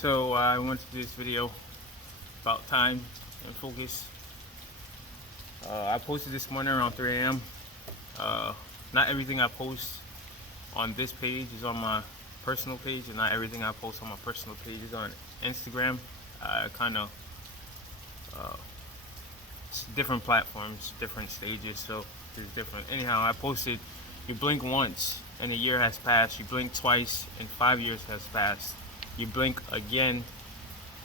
So I want to do this video about time and focus. I posted this morning around 3 a.m. Not everything I post on this page is on my personal page, and not everything I post on my personal page is on Instagram. Kind of different platforms, different stages, so there's different. Anyhow, I posted, you blink once and a year has passed. You blink twice and 5 years has passed. You blink again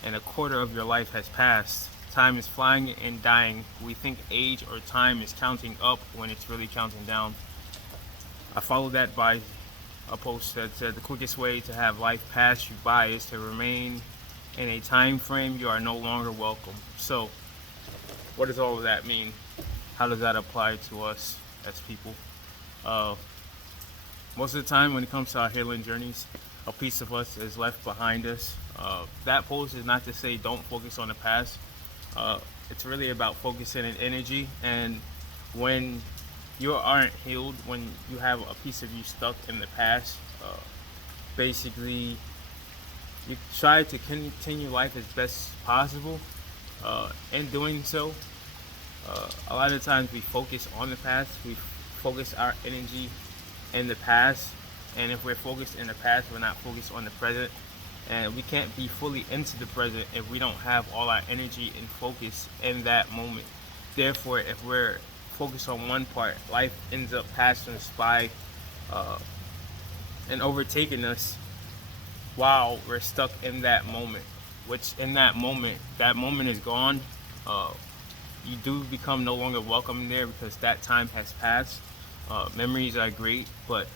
and a quarter of your life has passed. Time is flying and dying. We think age or time is counting up when it's really counting down. I followed that by a post that said the quickest way to have life pass you by is to remain in a time frame you are no longer welcome. So what does all of that mean? How does that apply to us as people? Most of the time when it comes to our healing journeys, a piece of us is left behind us. That post is not to say don't focus on the past. It's really about focusing in energy, and when you aren't healed, when you have a piece of you stuck in the past, basically you try to continue life as best possible. In doing so, a lot of times we focus on the past, we focus our energy in the past, and if we're focused in the past, we're not focused on the present, and we can't be fully into the present if we don't have all our energy and focus in that moment. Therefore, if we're focused on one part, life ends up passing us by and overtaking us while we're stuck in that moment, which in that moment is gone. You do become no longer welcome there because that time has passed. Memories are great, but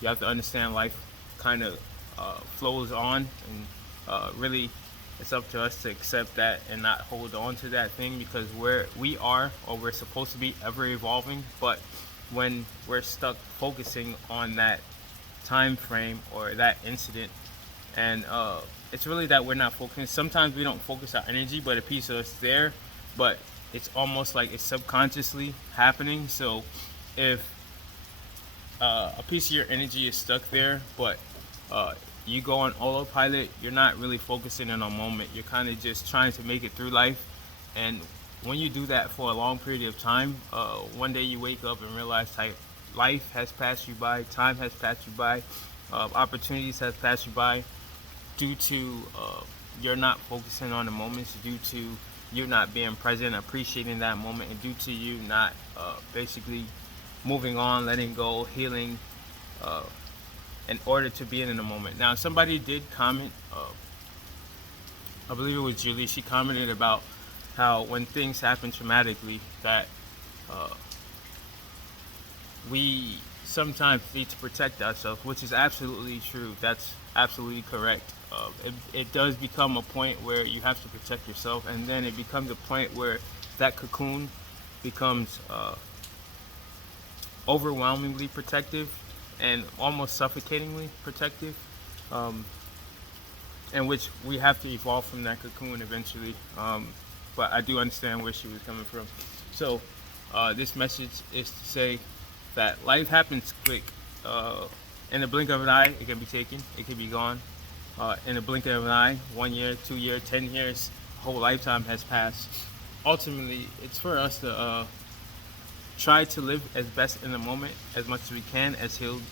you have to understand life kind of flows on, and really it's up to us to accept that and not hold on to that thing, because we are, or we're supposed to be, ever evolving. But when we're stuck focusing on that time frame or that incident, and it's really that we're not focusing. Sometimes we don't focus our energy, but a piece of us there, but it's almost like it's subconsciously happening. So if a piece of your energy is stuck there, but you go on autopilot, you're not really focusing in a moment. You're kind of just trying to make it through life. And when you do that for a long period of time, one day you wake up and realize life has passed you by, time has passed you by, opportunities have passed you by, due to you're not focusing on the moments, due to you not being present, appreciating that moment, and due to you not basically moving on, letting go, healing, in order to be in the moment. Now, somebody did comment, I believe it was Julie, she commented about how when things happen traumatically, that we sometimes need to protect ourselves, which is absolutely true. That's absolutely correct. It does become a point where you have to protect yourself, and then it becomes a point where that cocoon becomes overwhelmingly protective and almost suffocatingly protective, in which we have to evolve from that cocoon eventually. But I do understand where she was coming from. So this message is to say that life happens quick. In the blink of an eye, it can be taken, it can be gone. In the blink of an eye, 1 year, 2 years, 10 years, a whole lifetime has passed. Ultimately, it's for us to try to live as best in the moment, as much as we can, as healed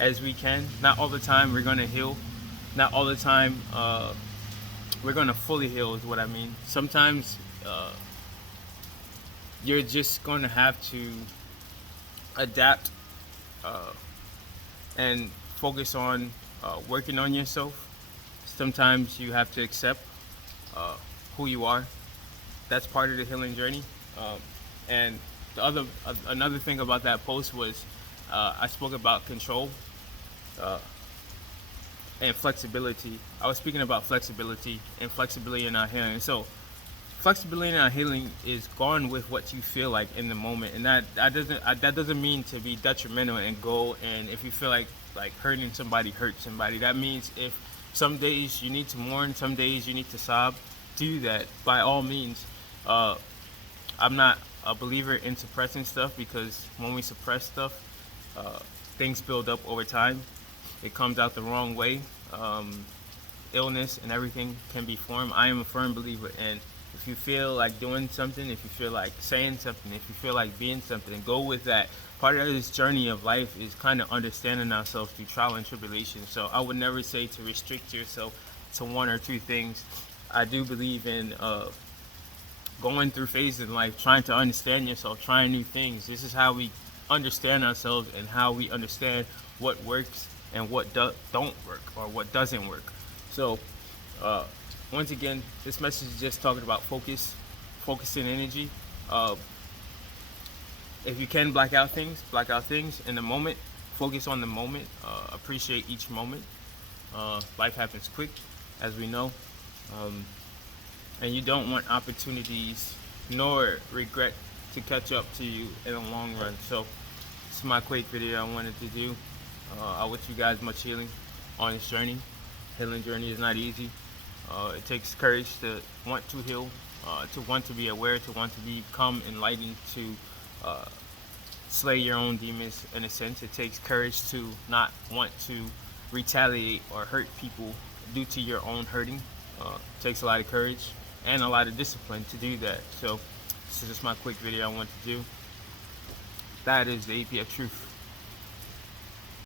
as we can. Not all the time we're going to heal. Not all the time we're going to fully heal is what I mean. Sometimes you're just going to have to adapt and focus on working on yourself. Sometimes you have to accept who you are. That's part of the healing journey. And another thing about that post was I spoke about control and flexibility. I was speaking about flexibility and flexibility in our healing. So flexibility in our healing is going with what you feel like in the moment, and that doesn't mean to be detrimental and go, and if you feel like hurting somebody, hurt somebody. That means if some days you need to mourn, some days you need to sob, do that by all means. I'm not a believer in suppressing stuff, because when we suppress stuff, things build up over time. It comes out the wrong way. illness and everything can be formed. I am a firm believer in, if you feel like doing something, if you feel like saying something, if you feel like being something, go with that. Part of this journey of life is kind of understanding ourselves through trial and tribulation. So I would never say to restrict yourself to one or two things. I do believe in going through phases in life, trying to understand yourself, trying new things. This is how we understand ourselves and how we understand what works and what don't work, or what doesn't work. So uh, once again, this message is just talking about focusing energy. If you can black out things in the moment. Focus on the moment. Appreciate each moment. Life happens quick, as we know. And you don't want opportunities nor regret to catch up to you in the long run. So this is my quick video I wanted to do. I wish you guys much healing on this journey. Healing journey is not easy. It takes courage to want to heal, to want to be aware, to want to become enlightened, to slay your own demons in a sense. It takes courage to not want to retaliate or hurt people due to your own hurting. It takes a lot of courage and a lot of discipline to do that. So this is just my quick video I want to do. That is the APF truth.